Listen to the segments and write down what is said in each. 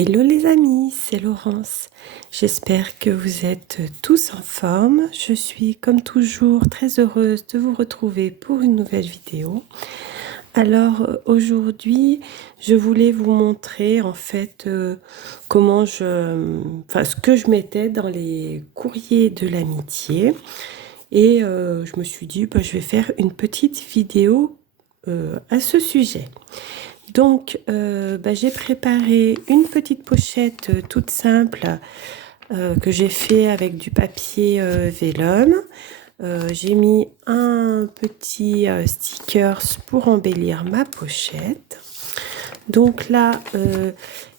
Hello les amis, c'est Laurence. J'espère que vous êtes tous en forme. Je suis comme toujours très heureuse de vous retrouver pour une nouvelle vidéo. Alors aujourd'hui, je voulais vous montrer en fait ce que je mettais dans les courriers de l'amitié. Et je me suis dit, je vais faire une petite vidéo à ce sujet. Donc, j'ai préparé une petite pochette toute simple que j'ai fait avec du papier vélum. J'ai mis un petit stickers pour embellir ma pochette. Donc là,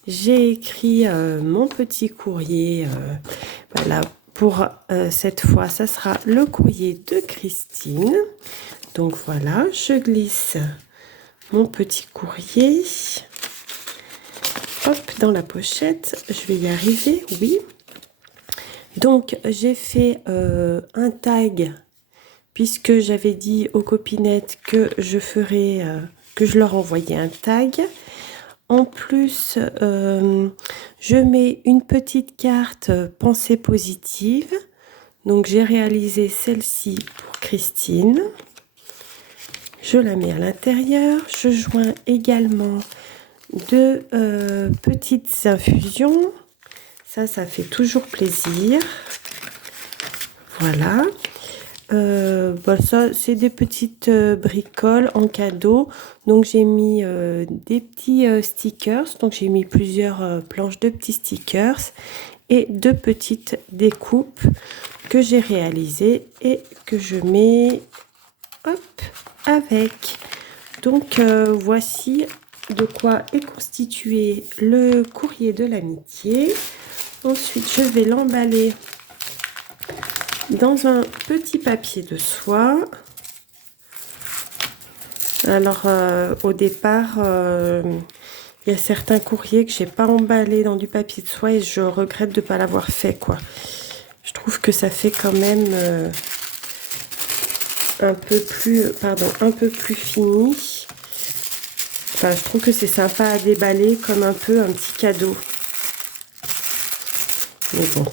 j'ai écrit mon petit courrier. Voilà, pour cette fois, ça sera le courrier de Christine. Donc voilà, je glisse mon petit courrier, hop, dans la pochette. Je vais y arriver, oui. Donc j'ai fait un tag puisque j'avais dit aux copinettes que que je leur envoyais un tag. En plus, je mets une petite carte pensée positive. Donc j'ai réalisé celle-ci pour Christine. Je la mets à l'intérieur. Je joins également deux petites infusions. Ça fait toujours plaisir. Voilà. Ça, c'est des petites bricoles en cadeau. Donc, j'ai mis des petits stickers. Donc, j'ai mis plusieurs planches de petits stickers et deux petites découpes que j'ai réalisées et que je mets hop, avec. Donc, voici de quoi est constitué le courrier de l'amitié. Ensuite, je vais l'emballer dans un petit papier de soie. Alors, au départ, il y a certains courriers que j'ai pas emballés dans du papier de soie et je regrette de ne pas l'avoir fait, quoi. Je trouve que ça fait quand même un peu plus fini. Enfin, je trouve que c'est sympa à déballer comme un peu un petit cadeau. Mais bon,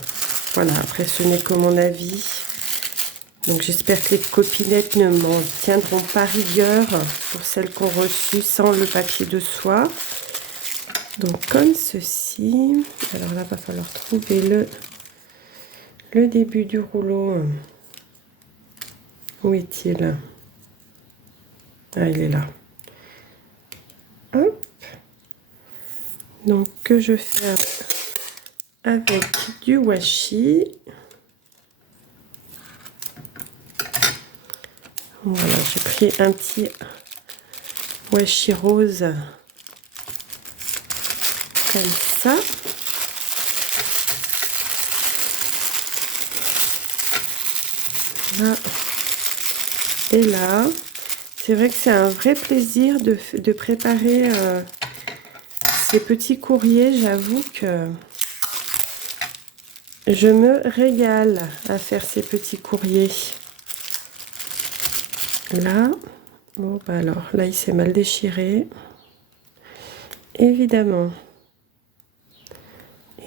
voilà, après ce n'est que mon avis. Donc j'espère que les copinettes ne m'en tiendront pas rigueur pour celles qu'on reçues sans le papier de soie. Donc comme ceci. Alors là, il va falloir trouver le début du rouleau. Où est-il? Ah, il est là. Hop. Donc que je fais avec du washi. Voilà, j'ai pris un petit washi rose comme ça. Là et là. C'est vrai que c'est un vrai plaisir de préparer ces petits courriers. J'avoue que je me régale à faire ces petits courriers. Là, bon, alors, là, il s'est mal déchiré. Évidemment.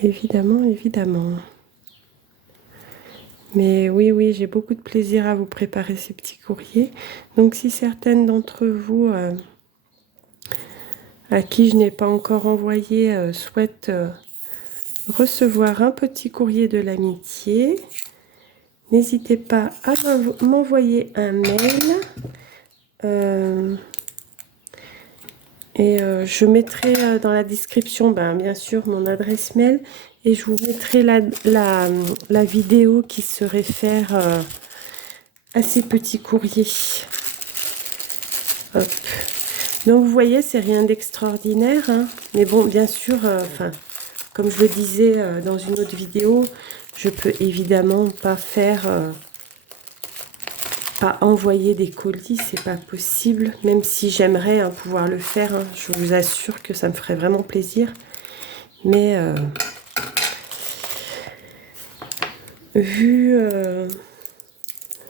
Évidemment. Mais oui, j'ai beaucoup de plaisir à vous préparer ces petits courriers. Donc, si certaines d'entre vous, à qui je n'ai pas encore envoyé, souhaitent recevoir un petit courrier de l'amitié, n'hésitez pas à m'envoyer un mail. Je mettrai dans la description, bien sûr, mon adresse mail. Et je vous mettrai la vidéo qui se réfère à ces petits courriers. Hop. Donc, vous voyez, c'est rien d'extraordinaire. Hein. Mais bon, bien sûr, comme je le disais dans une autre vidéo, je peux évidemment pas envoyer des colis, c'est pas possible, même si j'aimerais pouvoir le faire, hein. Je vous assure que ça me ferait vraiment plaisir, mais vu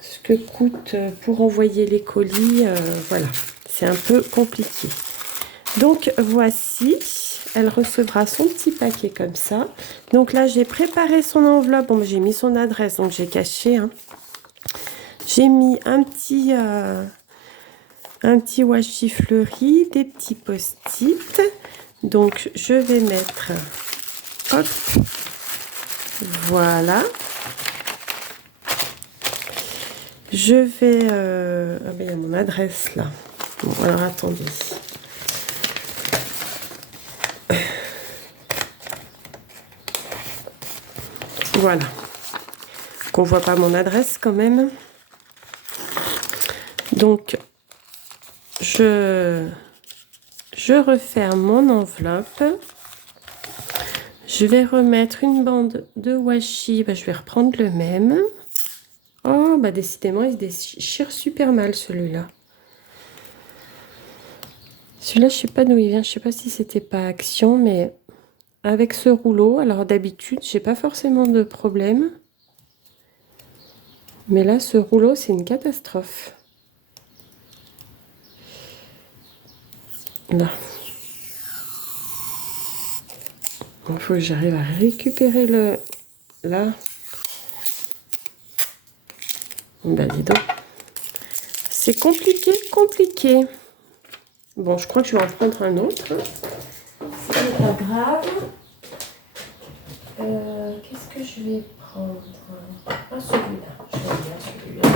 ce que coûte pour envoyer les colis, voilà, c'est un peu compliqué. Donc voici, elle recevra son petit paquet comme ça. Donc là, j'ai préparé son enveloppe. Bon, j'ai mis son adresse, donc j'ai caché. Hein. J'ai mis un petit washi fleuri, des petits post-it. Donc, je vais mettre... Hop. Voilà. Je vais... Ah ben, il y a mon adresse là. Bon, alors attendez. Voilà. Qu'on voit pas mon adresse quand même. Donc, je referme mon enveloppe. Je vais remettre une bande de washi. Ben, je vais reprendre le même. Oh, bah décidément, il se déchire super mal celui-là. Celui-là, je sais pas d'où il vient. Je sais pas si c'était pas Action, mais avec ce rouleau, alors d'habitude, j'ai pas forcément de problème. Mais là, ce rouleau, c'est une catastrophe. Là. Il faut que j'arrive à récupérer le... Là. Bah dis donc. C'est compliqué, compliqué. Bon, je crois que je vais en prendre un autre. C'est pas grave. Qu'est-ce que je vais prendre? Ah, celui-là. Je vais bien celui-là.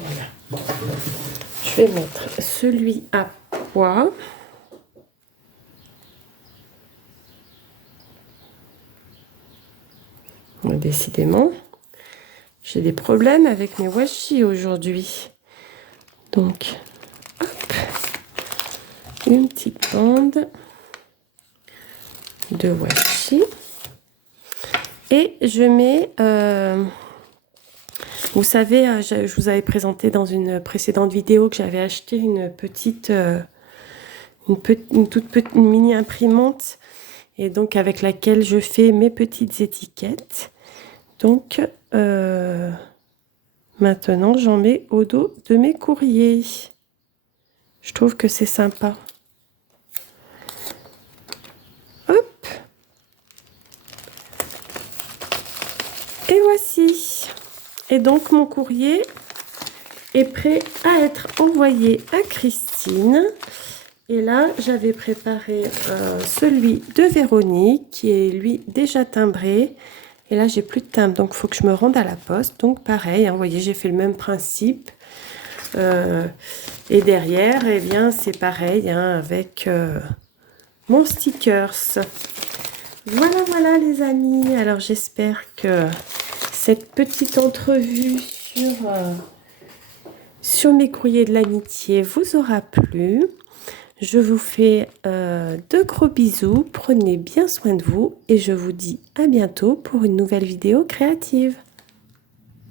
Voilà. Je vais mettre celui à pois. Décidément, j'ai des problèmes avec mes washi aujourd'hui. Donc, hop, une petite bande de washi. Et je mets, vous savez, je vous avais présenté dans une précédente vidéo que j'avais acheté une petite, une mini imprimante, et donc avec laquelle je fais mes petites étiquettes. Donc, maintenant, j'en mets au dos de mes courriers. Je trouve que c'est sympa. Hop. Et voici. Et donc, mon courrier est prêt à être envoyé à Christine. Et là, j'avais préparé celui de Véronique, qui est, lui, déjà timbré. Et là, j'ai plus de timbre, donc il faut que je me rende à la poste. Donc, pareil, hein, vous voyez, j'ai fait le même principe. Et derrière, eh bien, c'est pareil, hein, avec mon stickers. Voilà, voilà, les amis. Alors, j'espère que cette petite entrevue sur mes courriers de l'amitié vous aura plu. Je vous fais de gros bisous, prenez bien soin de vous et je vous dis à bientôt pour une nouvelle vidéo créative.